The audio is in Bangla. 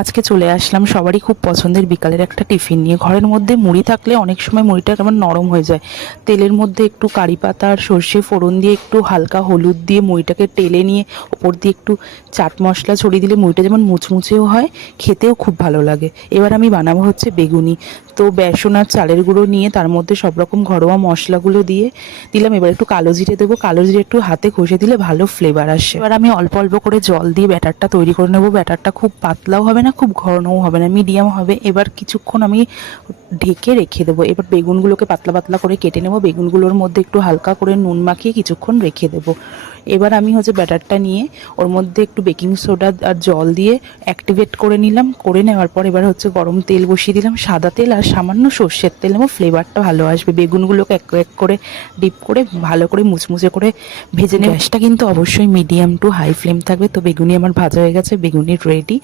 আজকে চলে আসলাম সবারই খুব পছন্দের বিকালের একটা টিফিন নিয়ে। ঘরের মধ্যে মুড়ি থাকলে অনেক সময় মুড়িটা কেমন নরম হয়ে যায়। তেলের মধ্যে একটু কারি পাতা আর সর্ষে ফোড়ন দিয়ে একটু হালকা হলুদ দিয়ে মুড়িটাকে টেলে নিয়ে ওপর দিয়ে একটু চাট মশলা ছড়িয়ে দিলে মুড়িটা যেমন মুচমুচেও হয়, খেতেও খুব ভালো লাগে। এবার আমি বানাবো হচ্ছে বেগুনি। তো বেসন আর চালের গুঁড়ো নিয়ে তার মধ্যে সব রকম ঘরোয়া মশলাগুলো দিয়ে দিলাম। এবার একটু কালো জিরে দেবো, কালো জিরে একটু হাতে ঘষে দিলে ভালো ফ্লেভার আসে। এবার আমি অল্প অল্প করে জল দিয়ে ব্যাটারটা তৈরি করে নেবো। ব্যাটারটা খুব পাতলাও হবে না, খুব ঘনও হবে না, মিডিয়াম হবে। এবার কিছুক্ষণ আমি ঢেকে রেখে দেবো। এবার বেগুনগুলোকে পাতলা পাতলা করে কেটে নেবো। বেগুনগুলোর মধ্যে একটু হালকা করে নুন মাখিয়ে কিছুক্ষণ রেখে দেবো। এবার আমি হচ্ছে ব্যাটারটা নিয়ে ওর মধ্যে একটু বেকিং সোডা আর জল দিয়ে অ্যাক্টিভেট করে নিলাম। করে নেওয়ার পর এবার হচ্ছে গরম তেল বসিয়ে দিলাম, সাদা তেল আর সামান্য সর্ষের তেল নেবো, ফ্লেভারটা ভালো আসবে। বেগুনগুলোকে এক এক করে ডিপ করে ভালো করে মুচমুচে করে ভেজে নেব। গ্যাসটা কিন্তু অবশ্যই মিডিয়াম টু হাই ফ্লেম থাকবে। তো বেগুনি আমার ভাজা হয়ে গেছে, বেগুনি রেডি।